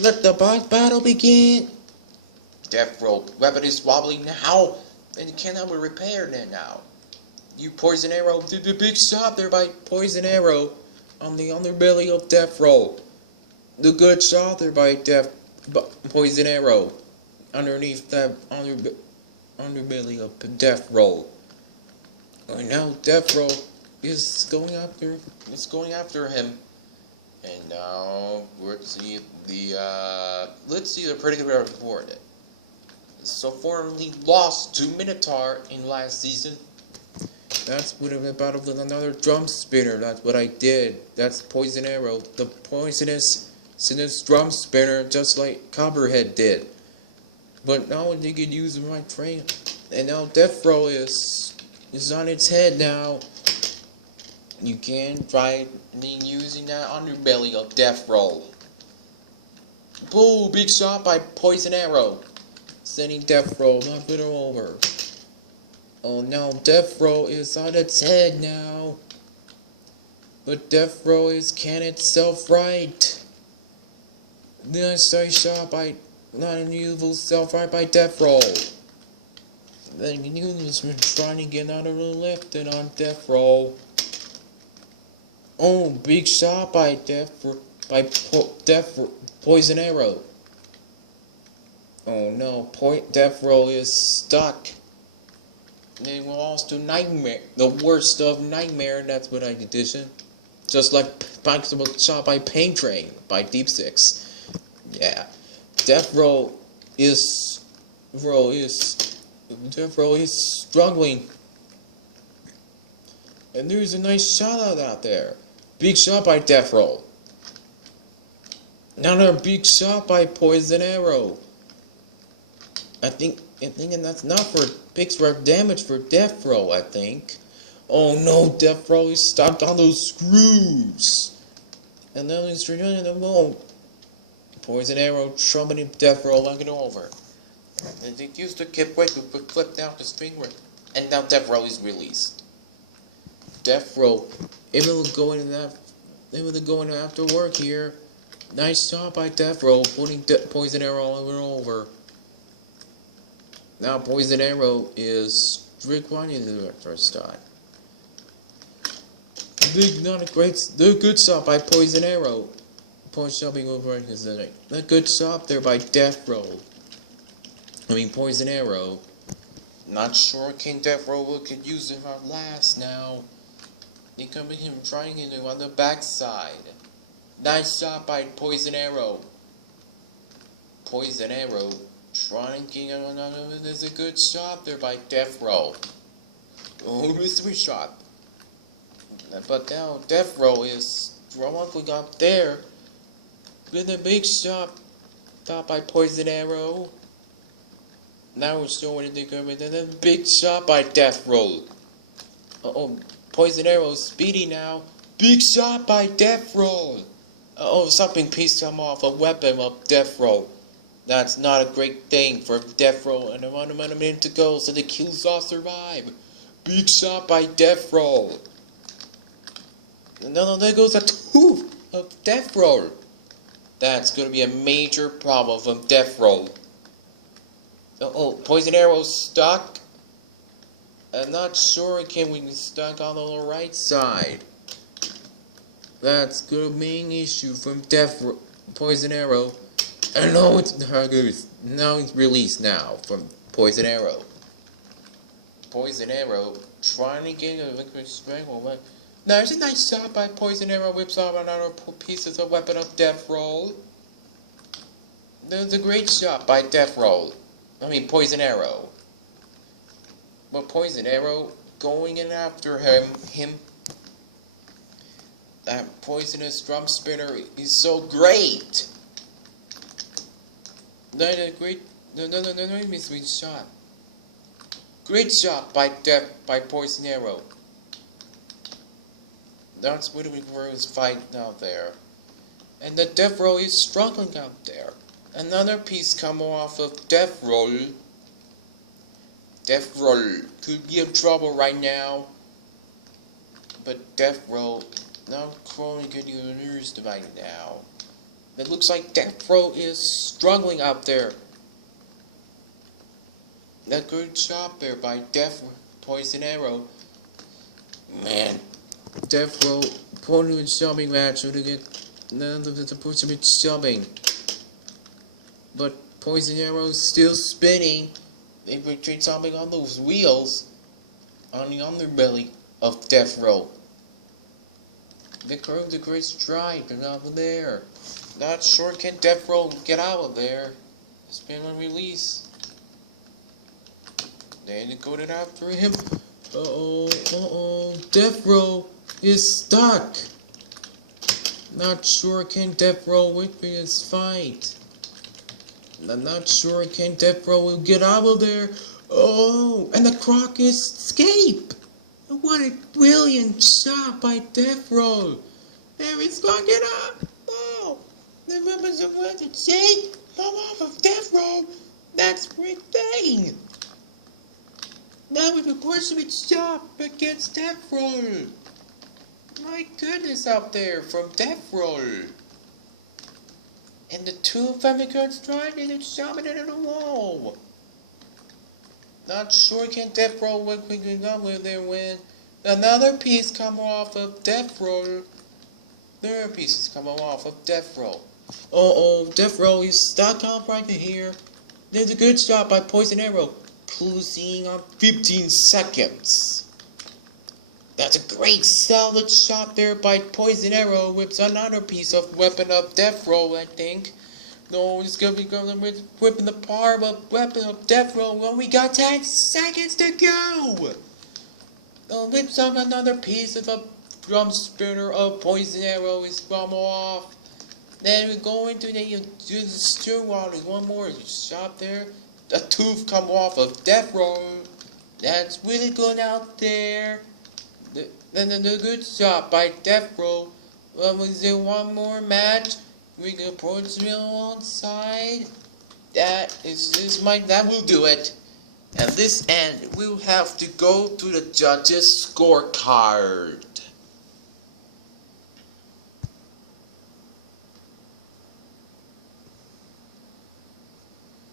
Let the boss battle begin. Death Roll. Weapon is wobbling now. And it cannot be repaired now. You Poison Arrow did the big shot there by Poison Arrow on the underbelly of Death Roll. The good shot there by Poison Arrow underneath that underbelly of Death Roll. And now Death Roll is going after him. And now let's see the predicament report. So formerly lost to Minotaur in last season. That's what I'm about with another drum spinner. That's what I did. That's Poison Arrow, the poisonous drum spinner, just like Copperhead did. But now they could use my train, and now Death Roll is on its head now. You can try using that underbelly of Death Roll. Boom! Big shot by Poison Arrow, sending Death Roll not bitter over. Oh no, Death Roll is on its head now. But Death Roll can itself right. Nice shot by not unusual self right by Death Roll. Then Universe been trying to get out of the lift and on Death Roll. Oh, big shot by Poison Arrow. Oh no, Death Roll is stuck. They lost to Nightmare, the worst of Nightmare. That's what I edition. Just like shot by Pain Train by Deep Six. Yeah, Death Roll is struggling. And there's a nice shot out there. Big shot by Death Roll. Another big shot by Poison Arrow. I think that's not for big damage for Death Roll, I think. Oh no, Death Roll is stuck on those screws. And then he's running the moon. Poison Arrow trumpeting Death Roll like it over. And they used to keep waiting to flip down the string, and now Death Roll is released. Death Roll, able to go in after work here. Nice job by Death Roll, putting Poison Arrow over. Now Poison Arrow is running the first time. The good shot by Poison Arrow. Poison Arrow over his leg. The good shot there by Death Roll. Poison Arrow. Not sure King Death Roll could use it at last now. They come in him trying it on the backside. Nice shot by Poison Arrow. Poison Arrow trying to get another. There's a good shot there by Death Roll. Oh, mystery shot. But now Death Roll is dramatically up there with a big shot by Poison Arrow. Now we're showing it and then a big shot by Death Roll. Oh, Poison Arrow speedy now. Big shot by Death Roll. Something pieced him off a weapon of Death Roll. That's not a great thing for Death Roll, and a minute to go, so the Killsaw survive. Big shot by Death Roll. No, there goes a tooth of Death Roll. That's gonna be a major problem from Death Roll. Poison Arrow stuck. I'm not sure can we stuck on the right side. That's the main issue from Poison Arrow. And now it's released now from Poison Arrow. Poison Arrow trying to get a victory strangle. Now there's a nice shot by Poison Arrow, whips off another pieces of weapon of Death Roll. There's a great shot by Poison Arrow. But Poison Arrow going in after him. That poisonous drum spinner is so great. No, mystery shot. Great shot by Poison Arrow. That's what we were fighting out there. And the Death Roll is struggling out there. Another piece come off of Death Roll. Death Roll could be in trouble right now. But Death Roll now crawling could use right now. It looks like Death Row is struggling out there. That good job there by Poison Arrow. Man, Death Row put in jumping match to get the person is jumping. But Poison Arrow still spinning. They retreat jumping on those wheels on the underbelly of Death Row. They curved the great strike and over there. Not sure can Death Row get out of there. It's been on release. Then they go after him. Death Row is stuck. Not sure can Death Row win this fight. I'm not sure can Death Row will get out of there. Oh, and the Croc escape. What a brilliant shot by Death Row. There he's going to get up. Oh, the members of the shake come off of Death Row. That's a great thing. Now we have a portion shot against Death Row. My goodness out there from Death Row. And the two family cards trying and shoving it in the wall. Not sure can Death Row quickly come with their win. Another piece come off of Death Row. Their pieces come off of Death Row. Death Row is stuck up right here. There's a good shot by Poison Arrow. Closing on 15 seconds. That's a great solid shot there by Poison Arrow with another piece of weapon of Death Row, I think. No, it's gonna be going with whipping the par of weapon of Death Row when we got 10 seconds to go. Whips on another piece of a drum spinner of Poison Arrow is from off. Then we go into the Stillwater. One more shot there. A tooth come off of Death Row. That's really good out there. Then the good shot by Death Row. Was there one more match? We can approach the on side. That will do it. And this end, we'll have to go to the judges' scorecard.